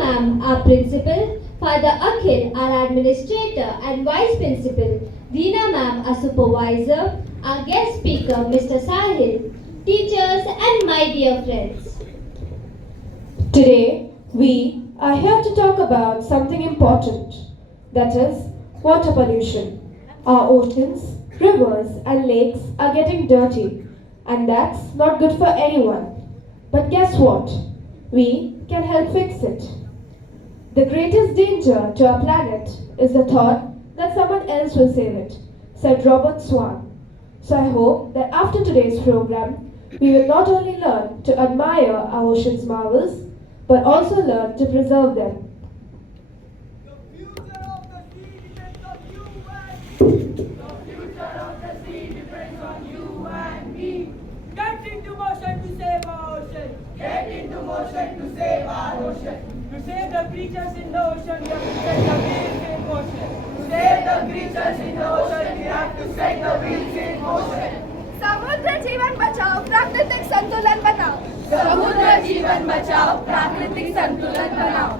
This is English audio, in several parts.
ma'am, our principal, Father Akhil, our administrator and vice principal, Deena ma'am, our supervisor, our guest speaker, Mr. Sahil, teachers and my dear friends. Today, we are here to talk about something important, that is, water pollution. Our oceans, rivers, and lakes are getting dirty, and that's not good for anyone. But guess what? We can help fix it. The greatest danger to our planet is the thought that someone else will save it, said Robert Swan. So I hope that after today's program, we will not only learn to admire our ocean's marvels, but also learn to preserve them. The future of the sea depends on you and me. The future of the sea depends on you and me. Get into motion to save our ocean. Get into motion to save our ocean. To save the creatures in the ocean, we have to set the wheels in motion. To save the creatures in the ocean, we have to set the wheels in motion. समुद्र जीवन बचाओ प्राकृतिक संतुलन बनाओ समुद्र जीवन बचाओ प्राकृतिक संतुलन बनाओ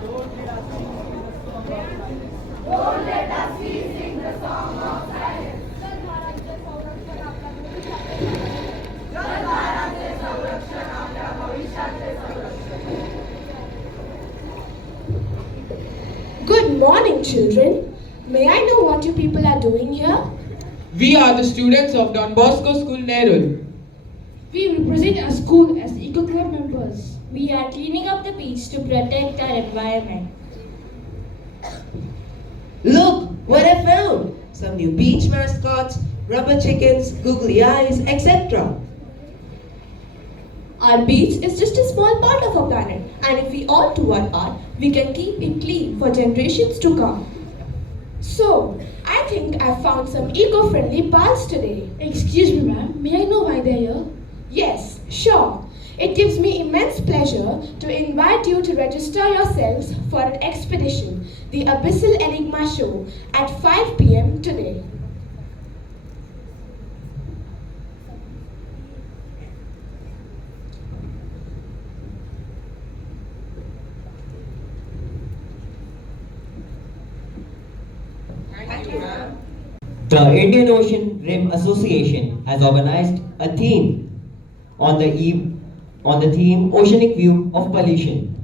Don't let us sing the song of silence. जल धाराचे संरक्षण आपल्या भविष्याचे संरक्षण. Good morning, children. May I know what you people are doing here? We are the students of Don Bosco School, Nerul. We represent our school as Eco Club members. We are cleaning up the beach to protect our environment. Look what I found! Some new beach mascots, rubber chickens, googly eyes, etc. Our beach is just a small part of our planet, and if we all do our part, we can keep it clean for generations to come. So, I think I found some eco-friendly baths today. Excuse me, ma'am. May I know why they're here? Yes, sure. It gives me immense pleasure to invite you to register yourselves for an expedition, the Abyssal Enigma Show, at 5 p.m. today. The Indian Ocean Rim Association has organized a theme on the theme Oceanic View of Pollution.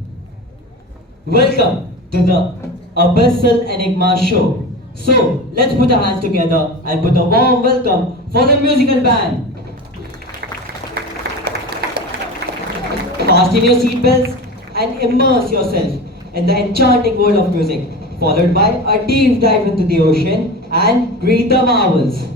Welcome to the Abyssal Enigma Show. So let's put our hands together and put a warm welcome for the musical band. Fasten your seatbelts and immerse yourself in the enchanting world of music, followed by a deep dive into the ocean and greet the marvels.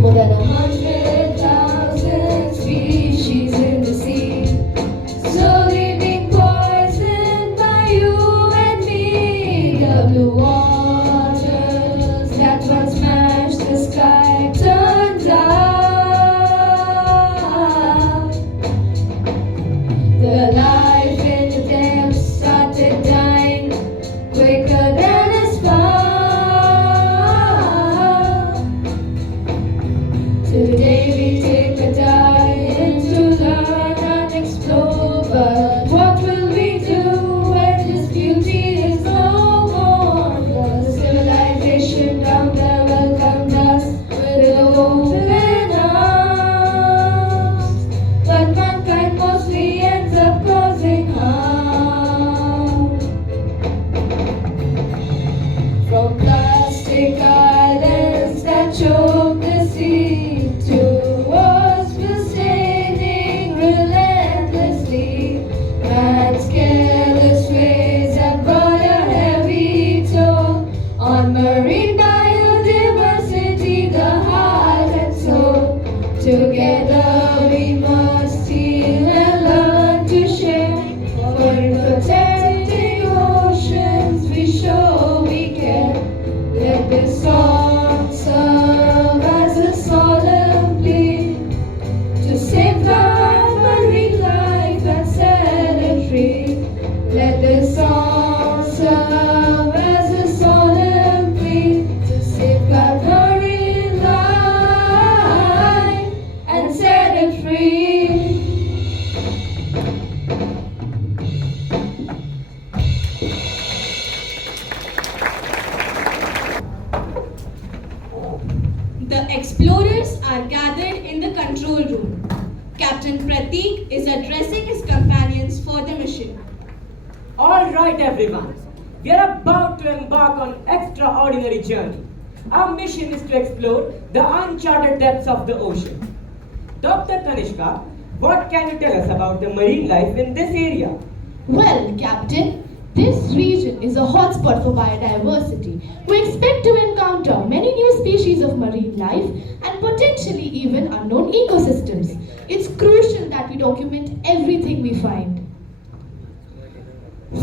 More than 100,000 species in the sea, slowly being poisoned by you and me. The blue waters that once smashed the sky turned out. The Prateek is addressing his companions for the mission. All right, everyone. We are about to embark on extraordinary journey. Our mission is to explore the uncharted depths of the ocean. Dr. Kanishka, what can you tell us about the marine life in this area? Well, Captain, this region is a hotspot for biodiversity. We expect to encounter many new species of marine life and potentially even unknown ecosystems. It's crucial that we document everything we find.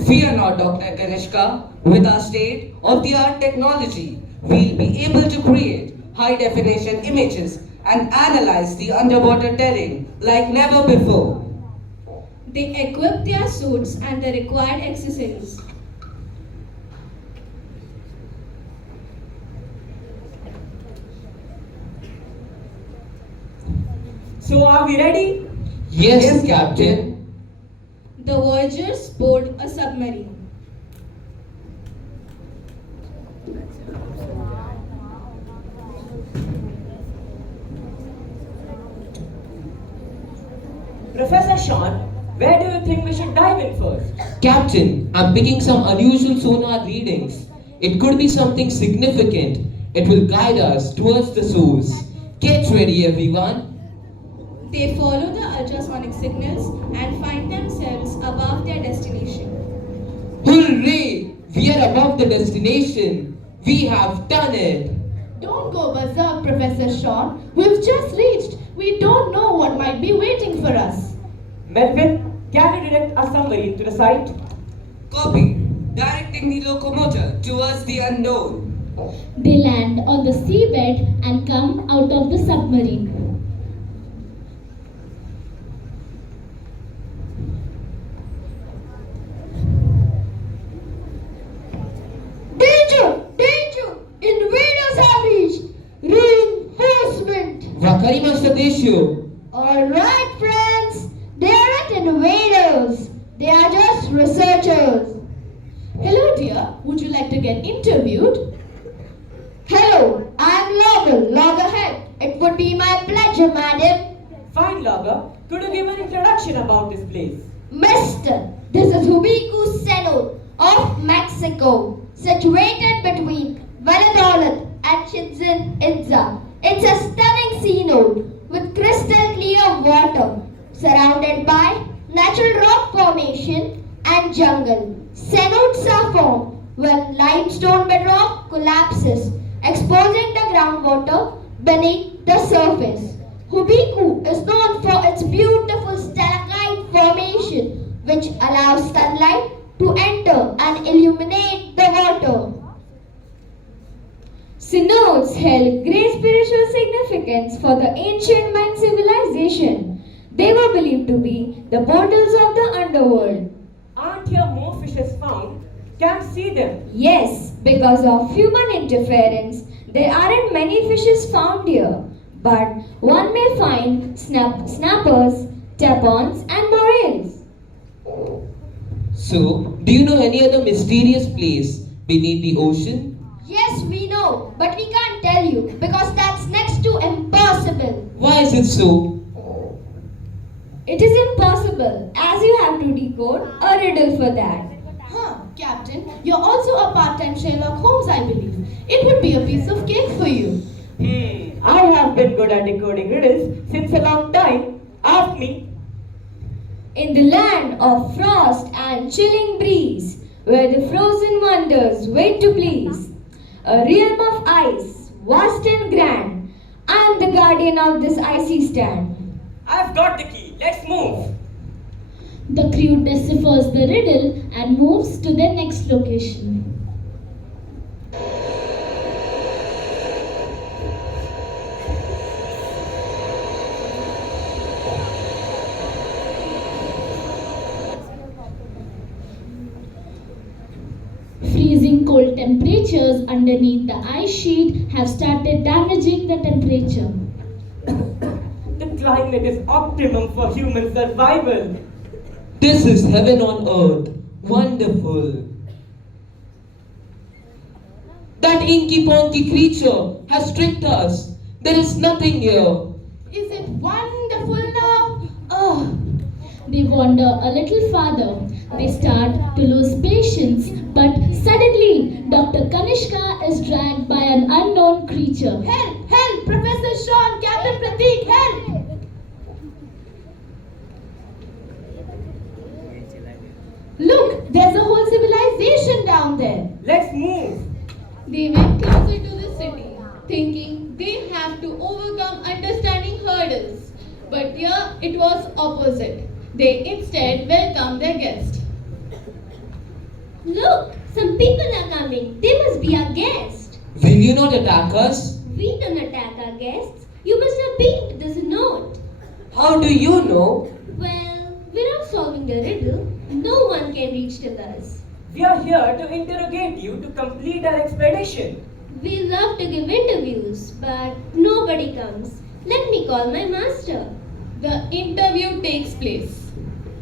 Fear not, Dr. Kanishka. With our state-of-the-art technology, we'll be able to create high-definition images and analyze the underwater terrain like never before. They equip their suits and the required accessories. So are we ready? Yes, Captain. The voyagers board a submarine. Professor Sean, where do you think we should dive in first? Captain, I'm picking some unusual sonar readings. It could be something significant. It will guide us towards the source. Get ready, everyone. They follow the ultrasonic signals and find themselves above their destination. Hooray! We are above the destination. We have done it. Don't go berserk, Professor Sean. We've just reached. We don't know what might be waiting for us. Melvin, can you direct our submarine to the site? Copy. Directing the locomotive towards the unknown. They land on the seabed and come out of the submarine. Danger! Danger! Invaders have reached! Reinforcement! Vakarima Sadeshu. Alright, friends. They aren't invaders. They are just researchers. Hello, dear. Would you like to get interviewed? Hello, I'm Logger. Log ahead. It would be my pleasure, madam. Fine, Logger. Could you give an introduction about this place? Mister, this is Hubiku Cenote of Mexico, situated between Valladolid and Chichen Itza. It's a stunning cenote with crystal clear water, surrounded by natural rock formation and jungle. Cenotes are formed when limestone bedrock collapses, exposing the groundwater beneath the surface. Hubiku is known for its beautiful stalactite formation, which allows sunlight to enter and illuminate the water. Cenotes held great spiritual significance for the ancient Mayan civilization. They were believed to be the portals of the underworld. Aren't here more fishes found? Can't see them. Yes, because of human interference, there aren't many fishes found here. But one may find snappers, tapons, and boreals. So, do you know any other mysterious place beneath the ocean? Yes, we know, but we can't tell you because that's next to impossible. Why is it so? It is impossible, as you have to decode a riddle for that. Huh, Captain, you're also a part-time Sherlock Holmes, I believe. It would be a piece of cake for you. I have been good at decoding riddles since a long time. Ask me. In the land of frost and chilling breeze, where the frozen wonders wait to please, a realm of ice, vast and grand, I am the guardian of this icy stand. I've got the key. Let's move. The crew deciphers the riddle and moves to the next location. Freezing cold temperatures underneath the ice sheet have started damaging the temperature. The climate is optimum for human survival. This is heaven on earth. Wonderful. That inky ponky creature has tricked us. There is nothing here. Is it wonderful now? Oh, wander a little farther. They start to lose patience, but suddenly Dr. Kanishka is dragged by an unknown creature. Help! Help! Professor Sean, Captain Pratik, help! Look, there's a whole civilization down there. Let's move. They went closer to the city, thinking they have to overcome understanding hurdles. But here it was opposite. They instead welcomed their guest. Look, some people are coming. They must be our guests. Will you not attack us? We don't attack our guests. You must have been to this note. How do you know? Well, we're not solving the riddle. No one can reach till us. We are here to interrogate you to complete our expedition. We love to give interviews, but nobody comes. Let me call my master. The interview takes place.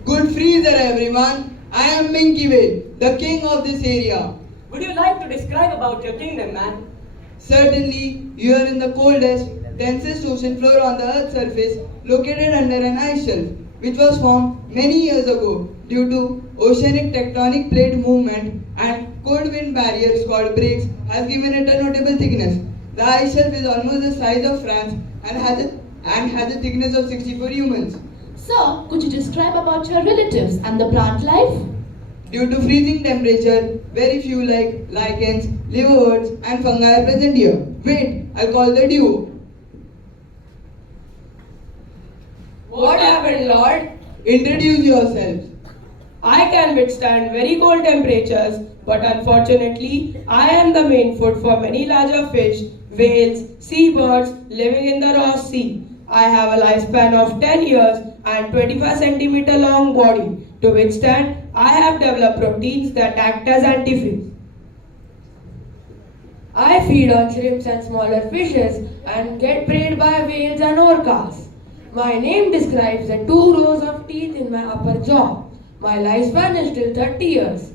Good freezer everyone. I am Minky Will, the king of this area. Would you like to describe about your kingdom, man? Certainly, you are in the coldest, densest ocean floor on the earth's surface, located under an ice shelf, which was formed many years ago due to oceanic tectonic plate movement and cold wind barriers called breaks has given it a notable thickness. The ice shelf is almost the size of France and has a thickness of 64 humans. So, could you describe about your relatives and the plant life? Due to freezing temperature, very few like lichens, liverworts and fungi are present here. Wait, I'll call the duo. What happened, Lord? Introduce yourselves. I can withstand very cold temperatures, but unfortunately, I am the main food for many larger fish, whales, seabirds living in the Ross Sea. I have a lifespan of 10 years and 25 centimeter long body. To withstand, I have developed proteins that act as antifreeze. I feed on shrimps and smaller fishes and get preyed by whales and orcas. My name describes the 2 rows of teeth in my upper jaw. My lifespan is till 30 years.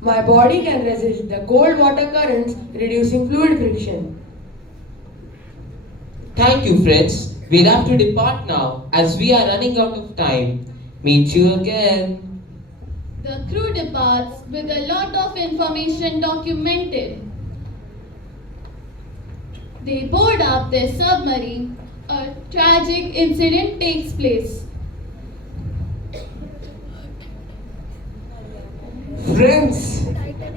My body can resist the cold water currents, reducing fluid friction. Thank you, friends. We'll have to depart now as we are running out of time. Meet you again. The crew departs with a lot of information documented. They board up their submarine. A tragic incident takes place. Friends,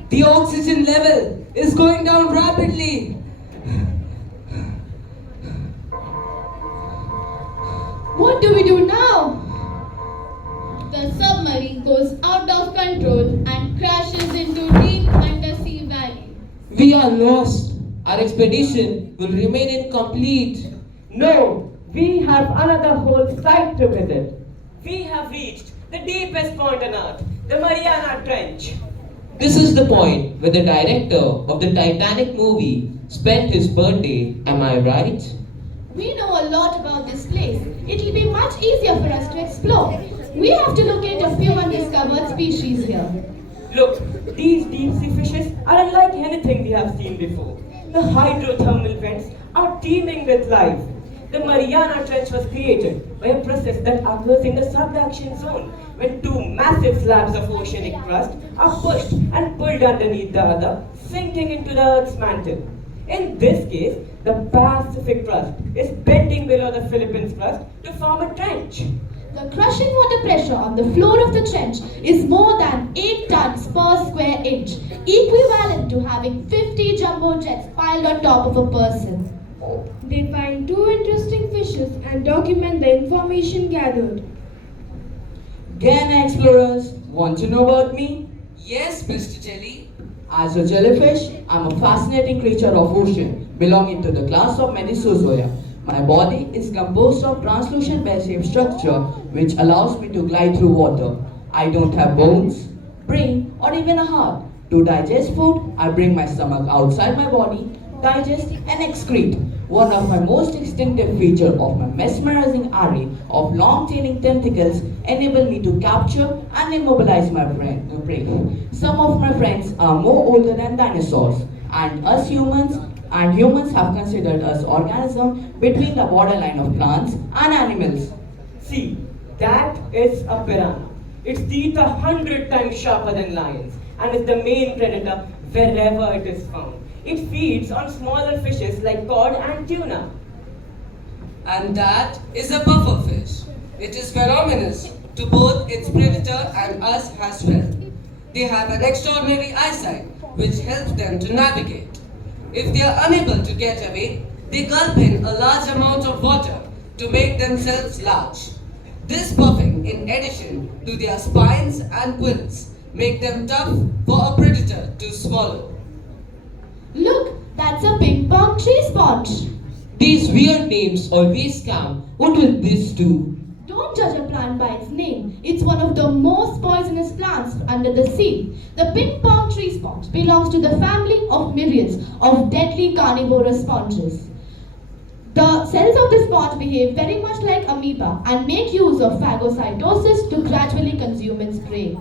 the oxygen level is going down rapidly. What do we do now? The submarine goes out of control and crashes into deep undersea valley. We are lost. Our expedition will remain incomplete. No, we have another whole site to visit. We have reached the deepest point on Earth, the Mariana Trench. This is the point where the director of the Titanic movie spent his birthday, am I right? We know a lot about this place. It'll be much easier for us to explore. We have to locate a few undiscovered species here. Look, these deep sea fishes are unlike anything we have seen before. The hydrothermal vents are teeming with life. The Mariana Trench was created by a process that occurs in the subduction zone when 2 massive slabs of oceanic crust are pushed and pulled underneath the other, sinking into the Earth's mantle. In this case, the Pacific crust is bending below the Philippines crust to form a trench. The crushing water pressure on the floor of the trench is more than 8 tons per square inch, equivalent to having 50 jumbo jets piled on top of a person. They find 2 interesting fishes and document the information gathered. Ghana explorers, want to know about me? Yes, Mr. Jelly. As a jellyfish, I'm a fascinating creature of ocean, belonging to the class of Medusozoa. My body is composed of translucent bell-shaped structure which allows me to glide through water. I don't have bones, brain or even a heart. To digest food, I bring my stomach outside my body, digest and excrete. One of my most distinctive features of my mesmerizing array of long-tailing tentacles enable me to capture and immobilize my prey. Some of my friends are more older than dinosaurs, and humans have considered us organisms between the borderline of plants and animals. See, that is a piranha. Its teeth are 100 times sharper than lions and is the main predator wherever it is found. It feeds on smaller fishes like cod and tuna. And that is a pufferfish. It is venomous to both its predator and us as well. They have an extraordinary eyesight which helps them to navigate. If they are unable to get away, they gulp in a large amount of water to make themselves large. This puffing, in addition to their spines and quills, make them tough for a predator to swallow. Look, that's a ping pong tree sponge. These weird names always scam. What will this do? Don't judge a plant by its name. It's one of the most poisonous plants under the sea. The ping pong tree sponge belongs to the family of myriads of deadly carnivorous sponges. The cells of the sponge behave very much like amoeba and make use of phagocytosis to gradually consume its prey.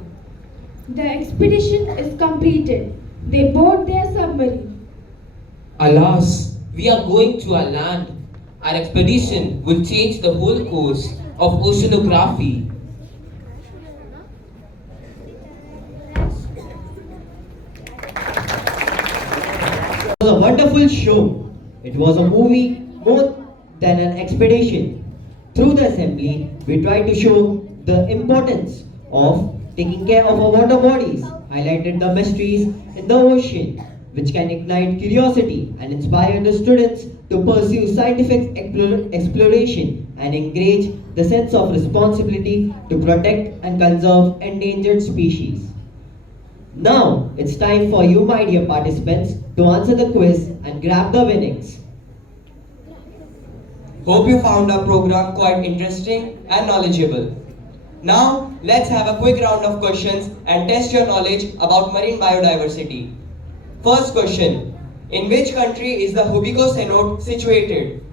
The expedition is completed. They board their submarine. Alas, we are going to a land. Our expedition will change the whole course of oceanography. It was a wonderful show. It was a movie more than an expedition. Through the assembly, we tried to show the importance of taking care of our water bodies, highlighted the mysteries in the ocean, which can ignite curiosity and inspire the students to pursue scientific exploration and encourage the sense of responsibility to protect and conserve endangered species. Now, it's time for you, my dear participants, to answer the quiz and grab the winnings. Hope you found our program quite interesting and knowledgeable. Now, let's have a quick round of questions and test your knowledge about marine biodiversity. First question. In which country is the Hubico cenote situated?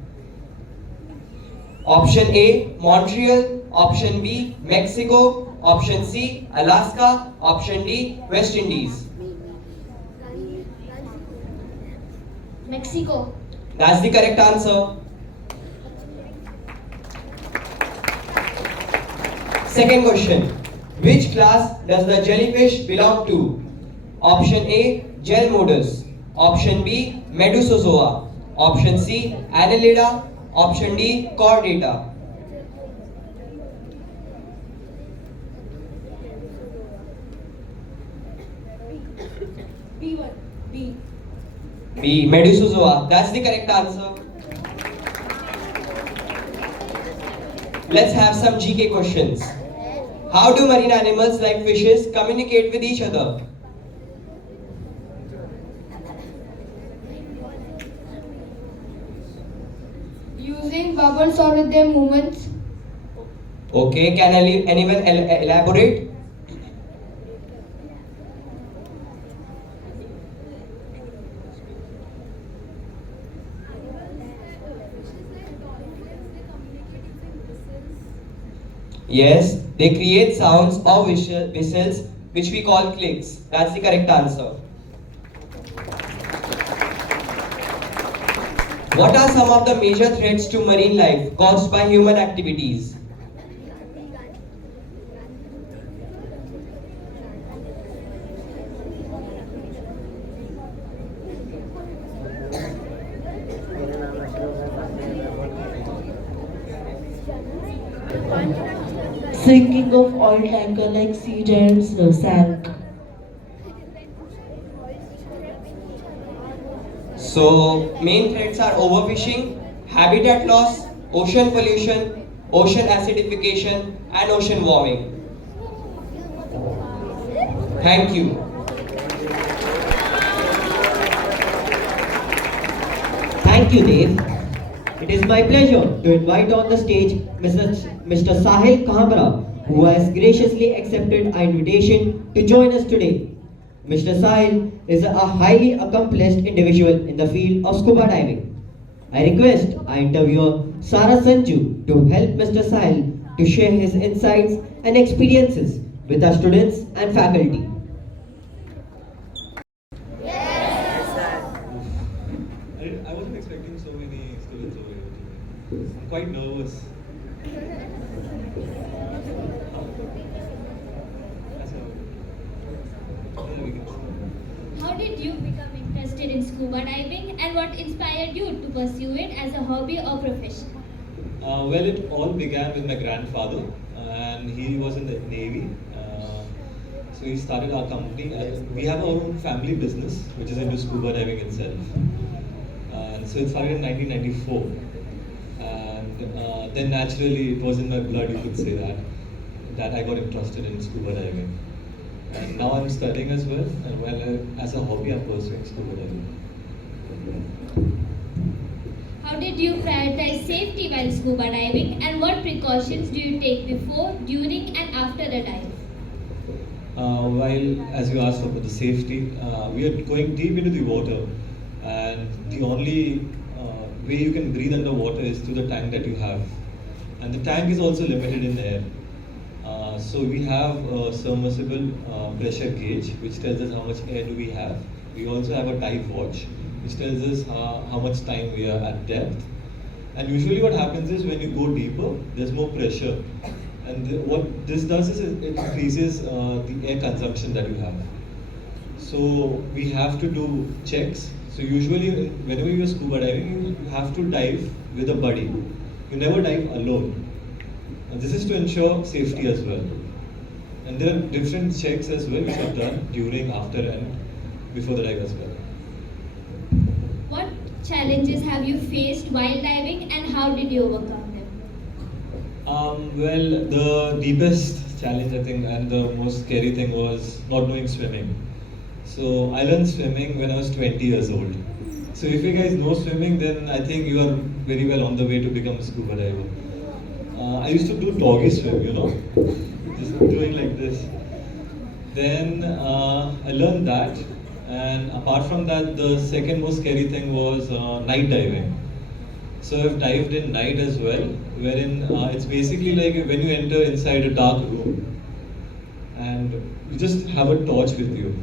Option A, Montreal. Option B, Mexico. Option C, Alaska. Option D, West Indies. Mexico. That's the correct answer. Second question. Which class does the jellyfish belong to? Option A, Gelmodus. Option B, Medusozoa. Option C, Annelida. Option D, Chordata. B, Medusozoa. That's the correct answer. Let's have some GK questions. How do marine animals like fishes communicate with each other? Using bubbles or with their movements. Okay, can anyone elaborate? Yes, they create sounds or whistles which we call clicks. That's the correct answer. What are some of the major threats to marine life caused by human activities? Sinking of oil tanker like sea giants sank. So, main threats are overfishing, habitat loss, ocean pollution, ocean acidification, and ocean warming. Thank you. Thank you, Dave. It is my pleasure to invite on the stage Mr. Sahil Kamra, who has graciously accepted our invitation to join us today. Mr. Sahil is a highly accomplished individual in the field of scuba diving. I request our interviewer Sara Sanju to help Mr. Sahil to share his insights and experiences with our students and faculty. I wasn't expecting so many students over here today. I'm quite nervous. scuba diving and what inspired you to pursue it as a hobby or profession? Well, it all began with my grandfather, and he was in the Navy. So he started our company. We have our own family business, which is into scuba diving itself. And so it started in 1994. And then naturally, it was in my blood, you could say that I got interested in scuba diving. And now I'm studying as well, and as a hobby, I'm pursuing scuba diving. How did you prioritize safety while scuba diving and what precautions do you take before, during, and after the dive? While, as you asked about the safety, we are going deep into the water, and the only way you can breathe underwater is through the tank that you have. And the tank is also limited in air. So we have a submersible pressure gauge which tells us how much air do we have. We also have a dive watch which tells us how much time we are at depth. And usually what happens is when you go deeper, there's more pressure. And what this does is it increases the air consumption that you have. So we have to do checks. So usually whenever you are scuba diving, you have to dive with a buddy. You never dive alone. And this is to ensure safety as well. And there are different checks as well which are done during, after, and before the dive as well. What challenges have you faced while diving and how did you overcome them? Well, the deepest challenge I think and the most scary thing was not knowing swimming. So I learned swimming when I was 20 years old. So if you guys know swimming, then I think you are very well on the way to become a scuba diver. I used to do doggy swim, just doing like this. Then I learned that, and apart from that, the second most scary thing was night diving. So I've dived in night as well, wherein it's basically like when you enter inside a dark room, and you just have a torch with you.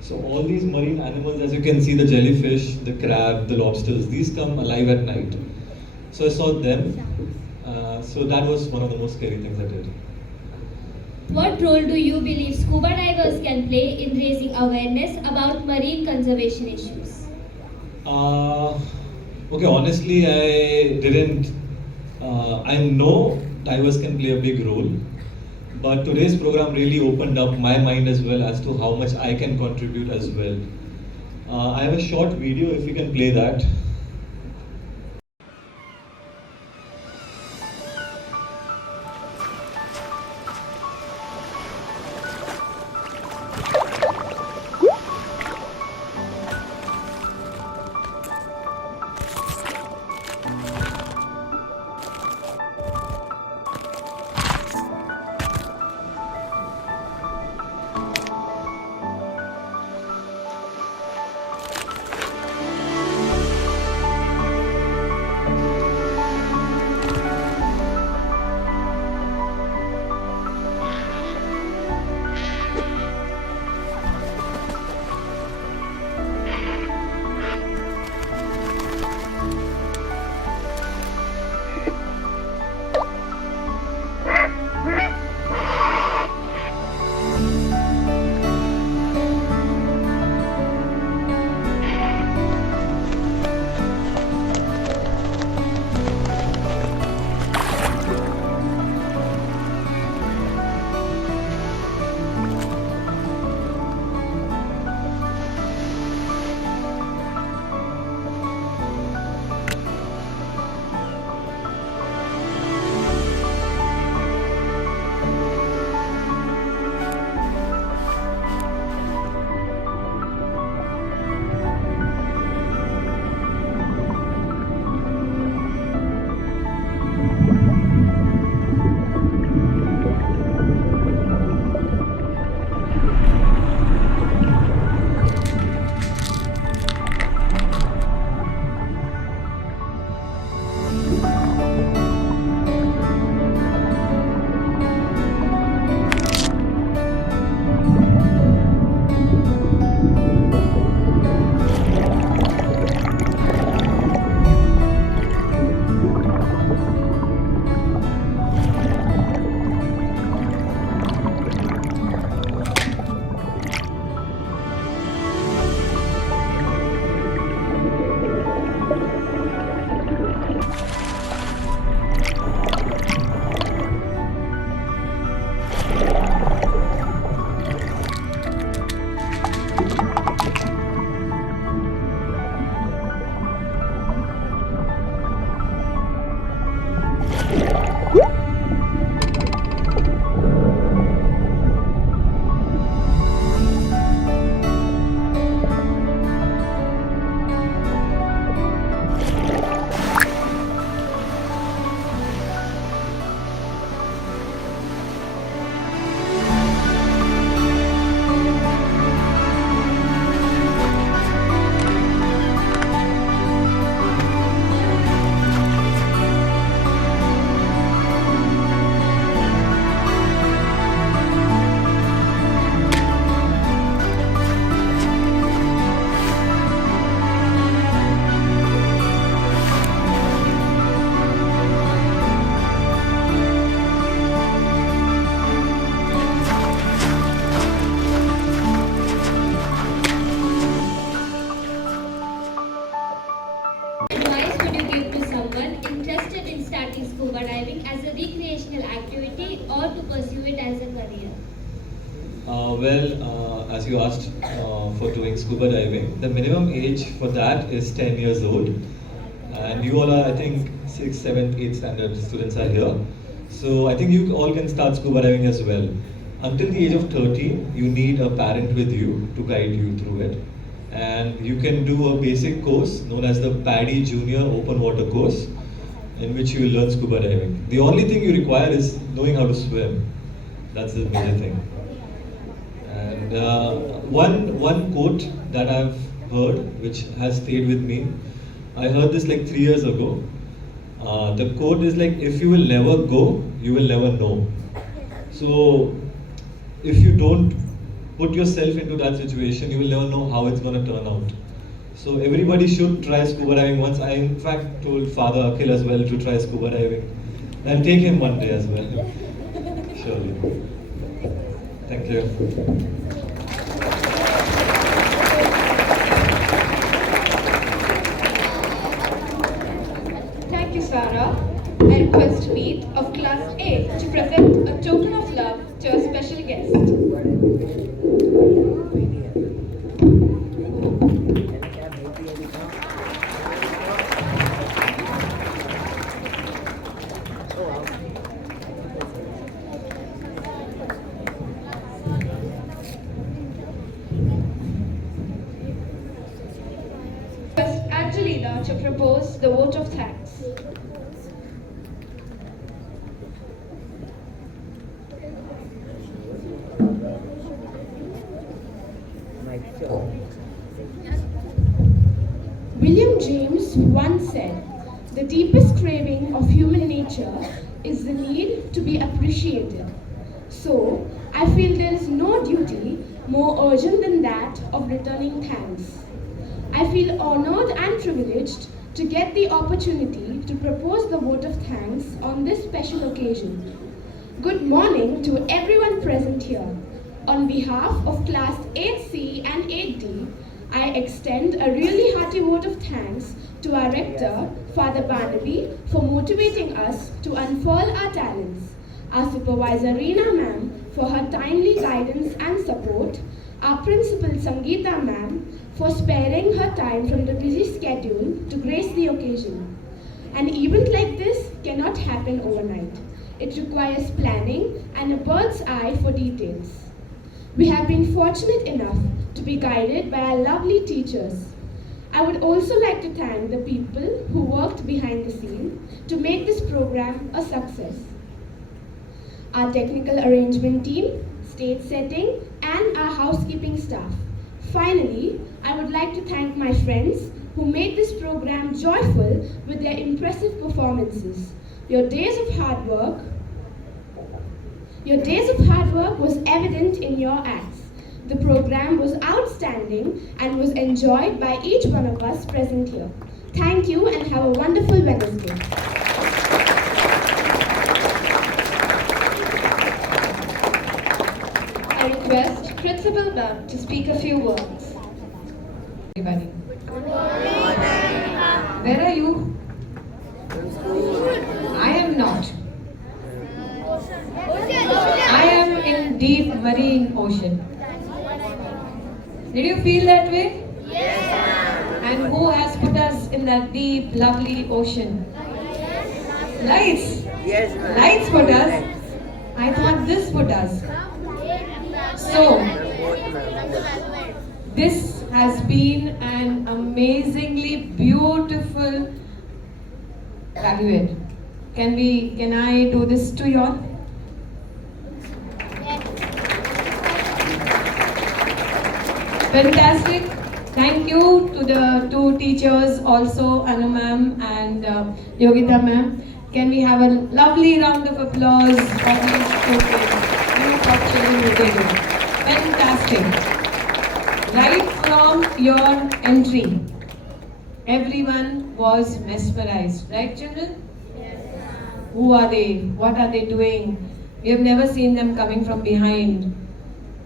So all these marine animals, as you can see, the jellyfish, the crab, the lobsters, these come alive at night. So I saw them. So that was one of the most scary things I did. What role do you believe scuba divers can play in raising awareness about marine conservation issues? Okay, honestly, I didn't. I know divers can play a big role, but today's program really opened up my mind as well as to how much I can contribute as well. I have a short video if you can play that. or to pursue it as a career? As you asked for doing scuba diving, the minimum age for that is 10 years old. And you all are, I think, 6th, 7th, 8th standard students are here. So I think you all can start scuba diving as well. Until the age of 13, you need a parent with you to guide you through it. And you can do a basic course known as the PADI Junior Open Water Course, in which you will learn scuba diving. The only thing you require is knowing how to swim. That's the major thing. And one quote that I've heard, which has stayed with me, I heard this like 3 years ago. The quote is like, if you will never go, you will never know. So if you don't put yourself into that situation, you will never know how it's going to turn out. So everybody should try scuba diving once. I in fact told Father Akhil as well to try scuba diving. I'll take him one day as well. Surely. Thank you. Thank you, Sarah. I request Meet of Class A to present a token of love to a special guest. Request Angelina to propose the vote of thanks. William James once said, "The deepest craving of human nature is the need to be appreciated." So, I feel there is no duty more urgent than that of returning thanks. I feel honored and privileged to get the opportunity to propose the vote of thanks on this special occasion. Good morning to everyone present here. On behalf of Class 8C and 8D, I extend a really hearty vote of thanks to our rector, Father Barnaby, for motivating us to unfurl our talents, our supervisor Reena ma'am for her timely guidance and support, our principal Sangeeta ma'am for sparing her time from the busy schedule to grace the occasion. An event like this cannot happen overnight. It requires planning and a bird's eye for details. We have been fortunate enough to be guided by our lovely teachers. I would also like to thank the people who worked behind the scene to make this program a success. Our technical arrangement team, stage setting, and our housekeeping staff. Finally, I would like to thank my friends who made this program joyful with their impressive performances. Your days of hard work was evident in your acts. The program was outstanding and was enjoyed by each one of us present here. Thank you and have a wonderful Wednesday. I request Principal Ma'am to speak a few words. Everybody. Where are you? I am not. I am in deep marine ocean. Did you feel that way? Yes. And who has put us in that deep, lovely ocean? Lights. Yes. Lights put us. I thought this put us. So, this has been an amazingly beautiful graduate. Can I do this to you all? Fantastic. Thank you to the two teachers also, Anu ma'am and Yogita ma'am. Can we have a lovely round of applause for these two kids? What children they do. Fantastic. Right from your entry, everyone was mesmerized. Right, children? Yes. Who are they? What are they doing? We have never seen them coming from behind.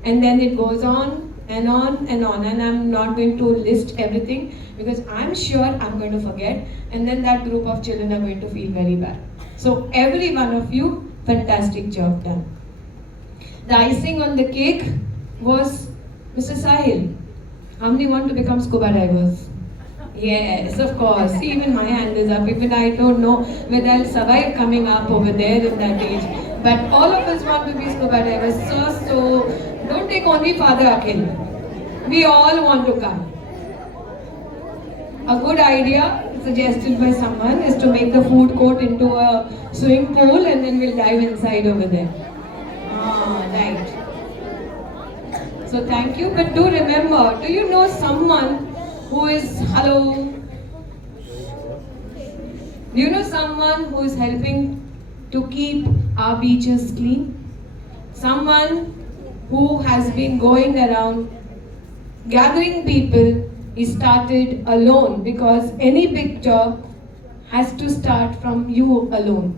And then it goes on and on and on, and I'm not going to list everything because I'm sure I'm going to forget, and then that group of children are going to feel very bad. So every one of you, fantastic job done. The icing on the cake was Mr. Sahil. How many want to become scuba divers? Yes, of course. See, even my hand is up. Even I don't know whether I'll survive coming up over there in that age. But all of us want to be scuba divers. So don't take only Father Akhil. We all want to come. A good idea suggested by someone is to make the food court into a swimming pool and then we'll dive inside over there. Ah, right. So thank you. But do remember, do you know someone who is, hello? Do you know someone who is helping to keep our beaches clean? Someone who has been going around gathering people. He started alone because any big job has to start from you alone.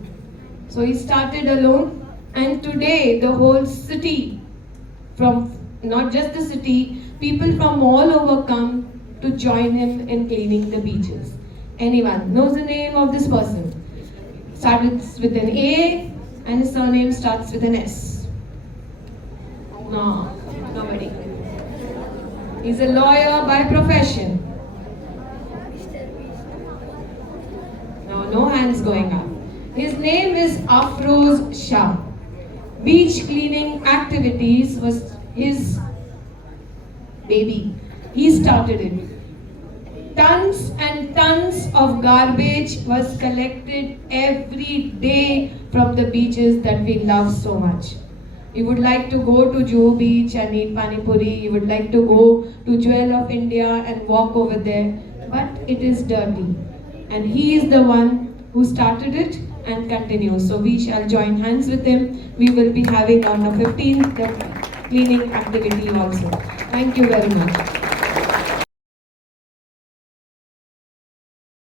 So he started alone, and today the whole city, from not just the city, people from all over come to join him in cleaning the beaches. Anyone knows the name of this person? Starts with an A and his surname starts with an S. No, nobody. He's a lawyer by profession. No hands going up. His name is Afroz Shah. Beach cleaning activities was his baby. He started it. Tons and tons of garbage was collected every day from the beaches that we love so much. You would like to go to Juhu Beach and eat Pani Puri. You would like to go to Jewel of India and walk over there. But it is dirty. And he is the one who started it and continues. So we shall join hands with him. We will be having on the 15th the cleaning activity also. Thank you very much.